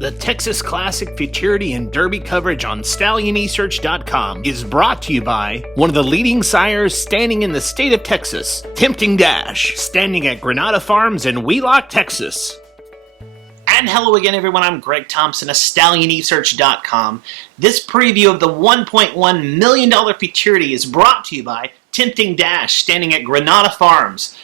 The Texas Classic Futurity and Derby coverage on StallionEsearch.com is brought to you by one of the leading sires standing in the state of Texas, Tempting Dash, standing at Granada Farms in Wheelock, Texas. And hello again, everyone. I'm Greg Thompson of StallionEsearch.com. This preview of the $1.1 million Futurity is brought to you by Tempting Dash, standing at Granada Farms.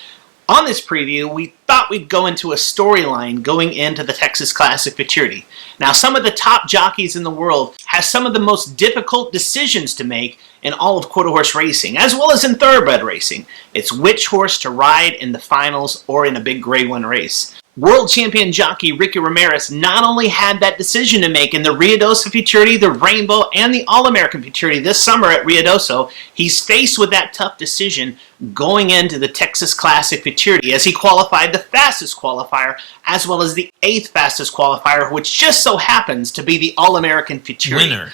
On this preview, we thought we'd go into a storyline going into the Texas Classic Futurity. Now, some of the top jockeys in the world have some of the most difficult decisions to make in all of quarter horse racing, as well as in thoroughbred racing. It's which horse to ride in the finals or in a big Grade 1 race. World champion jockey Ricky Ramirez not only had that decision to make in the Ruidoso Futurity, the Rainbow, and the All-American Futurity this summer at Ruidoso, he's faced with that tough decision going into the Texas Classic Futurity as he qualified the fastest qualifier as well as the 8th fastest qualifier, which just so happens to be the All-American Futurity. Winner.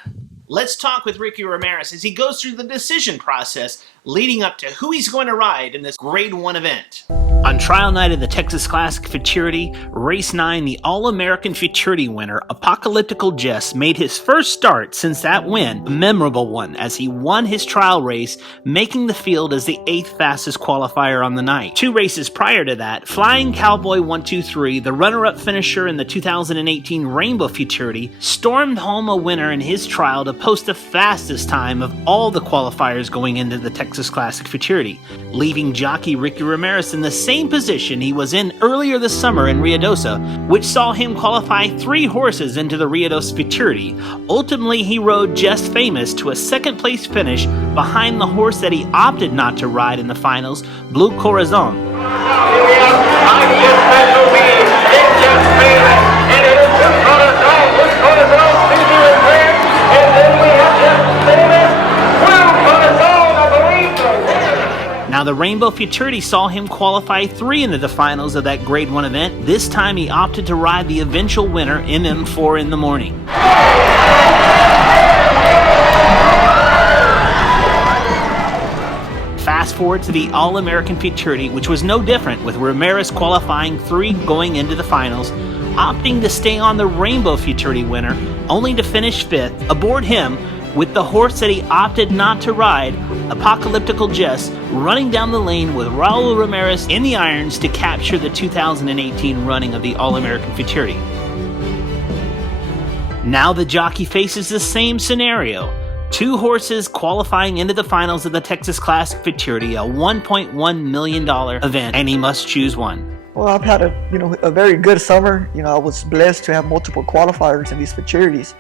Let's talk with Ricky Ramirez as he goes through the decision process leading up to who he's going to ride in this Grade 1 event. On trial night of the Texas Classic Futurity, Race 9, the All-American Futurity winner, Apocalyptical Jess, made his first start since that win, a memorable one, as he won his trial race, making the field as the 8th fastest qualifier on the night. 2 races prior to that, Flying Cowboy 123, the runner-up finisher in the 2018 Rainbow Futurity, stormed home a winner in his trial to post the fastest time of all the qualifiers going into the Texas Classic Futurity, leaving jockey Ricky Ramirez in the same position he was in earlier this summer in Ruidoso, which saw him qualify 3 horses into the Ruidoso Futurity. Ultimately, he rode Just Famous to a second-place finish behind the horse that he opted not to ride in the finals, Blue Corazon. Now, the Rainbow Futurity saw him qualify 3 into the finals of that Grade 1 event. This time he opted to ride the eventual winner, MM4 in the morning. Fast forward to the All-American Futurity, which was no different, with Ramirez qualifying 3 going into the finals, opting to stay on the Rainbow Futurity winner, only to finish 5th, aboard him, with the horse that he opted not to ride, Apocalyptical Jess, running down the lane with Raul Ramirez in the irons to capture the 2018 running of the All-American Futurity. Now the jockey faces the same scenario. 2 horses qualifying into the finals of the Texas Classic Futurity, a $1.1 million event, and he must choose one. Well, I've had a very good summer. I was blessed to have multiple qualifiers in these futurities.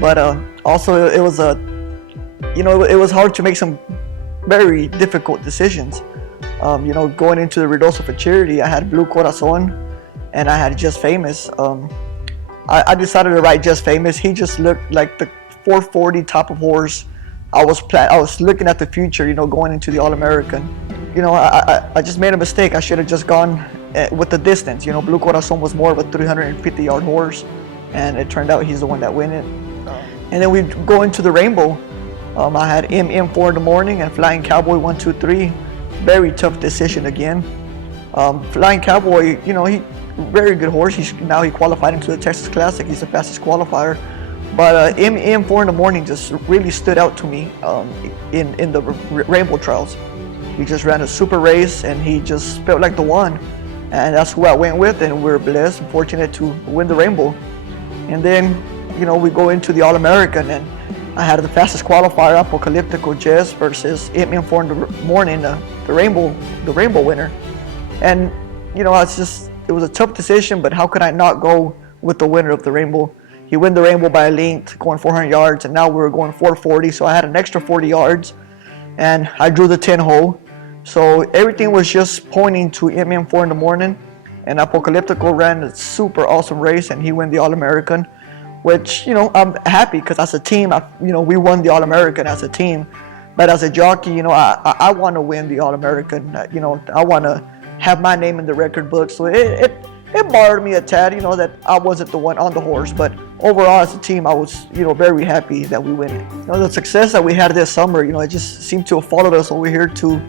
But also it was it was hard to make some very difficult decisions. Going into the Ruidoso Futurity, I had Blue Corazon and I had Just Famous. I decided to ride Just Famous. He just looked like the 440 type of horse. I was looking at the future, going into the All-American. I just made a mistake. I should have just gone with the distance. Blue Corazon was more of a 350-yard horse, and it turned out he's the one that won it. And then we go into the Rainbow. I had MM4 in the morning and Flying Cowboy 123. Very tough decision again. Flying Cowboy, he very good horse. He qualified into the Texas Classic. He's the fastest qualifier. But MM4 in the morning just really stood out to me in the Rainbow trials. He just ran a super race and he just felt like the one. And that's who I went with, and we're blessed and fortunate to win the Rainbow. And then we go into the All-American, and I had the fastest qualifier, Apocalyptical Jess, versus MM4 in the morning, the Rainbow winner. And it was a tough decision, but how could I not go with the winner of the Rainbow? He won the Rainbow by a length, going 400 yards, and now we were going 440, so I had an extra 40 yards, and I drew the 10 hole. So everything was just pointing to MM4 in the morning, and Apocalyptical ran a super awesome race, and he won the All-American. Which, I'm happy because as a team, we won the All-American as a team. But as a jockey, I want to win the All-American. I want to have my name in the record book. So it bothered me a tad, that I wasn't the one on the horse. But overall, as a team, I was, very happy that we win. The success that we had this summer, it just seemed to have followed us over here to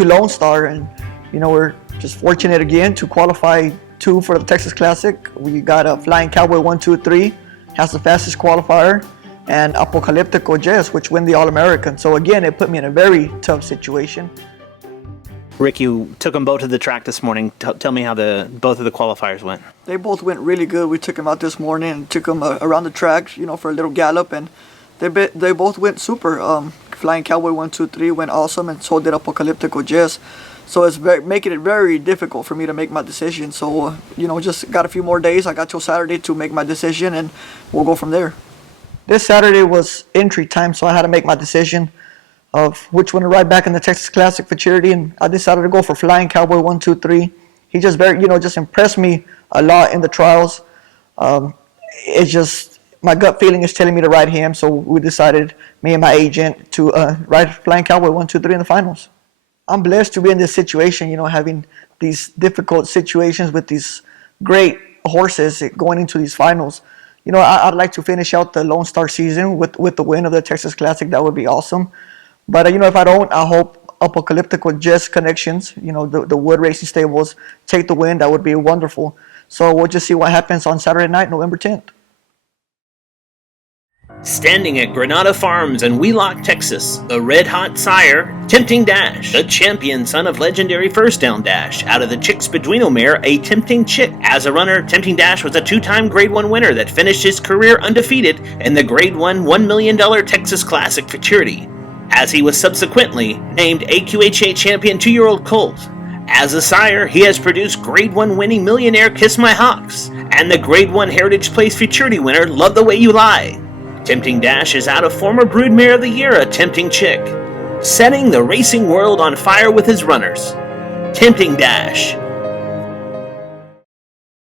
Lone Star. And, we're just fortunate again to qualify 2 for the Texas Classic. We got a Flying Cowboy 123, has the fastest qualifier, and Apocalyptico Jess, which win the All-American. So again, it put me in a very tough situation. Rick, you took them both to the track this morning. Tell me how both of the qualifiers went. They both went really good. We took them out this morning and took them around the track, for a little gallop, and they both went super. Flying Cowboy 123 went awesome, and so did Apocalyptico Jess. So it's making it very difficult for me to make my decision. So, just got a few more days. I got till Saturday to make my decision, and we'll go from there. This Saturday was entry time, so I had to make my decision of which one to ride back in the Texas Classic Futurity, and I decided to go for Flying Cowboy 123. He just just impressed me a lot in the trials. It's just my gut feeling is telling me to ride him, so we decided, me and my agent, to ride Flying Cowboy 123 in the finals. I'm blessed to be in this situation, having these difficult situations with these great horses going into these finals. I'd like to finish out the Lone Star season with the win of the Texas Classic. That would be awesome. But, if I don't, I hope Apocalyptical Jess Connections, the Wood Racing Stables, take the win. That would be wonderful. So we'll just see what happens on Saturday night, November 10th. Standing at Granada Farms in Wheelock, Texas, the red-hot sire, Tempting Dash, the champion son of legendary First Down Dash, out of the Chicks Beduino mare, a Tempting Chick. As a runner, Tempting Dash was a 2-time Grade 1 winner that finished his career undefeated in the Grade 1 $1 million Texas Classic Futurity, as he was subsequently named AQHA champion 2-year-old colt. As a sire, he has produced Grade 1 winning Millionaire Kiss My Hawks, and the Grade 1 Heritage Place Futurity winner Love the Way You Lie. Tempting Dash is out of former Broodmare of the Year, a Tempting Chick, setting the racing world on fire with his runners. Tempting Dash,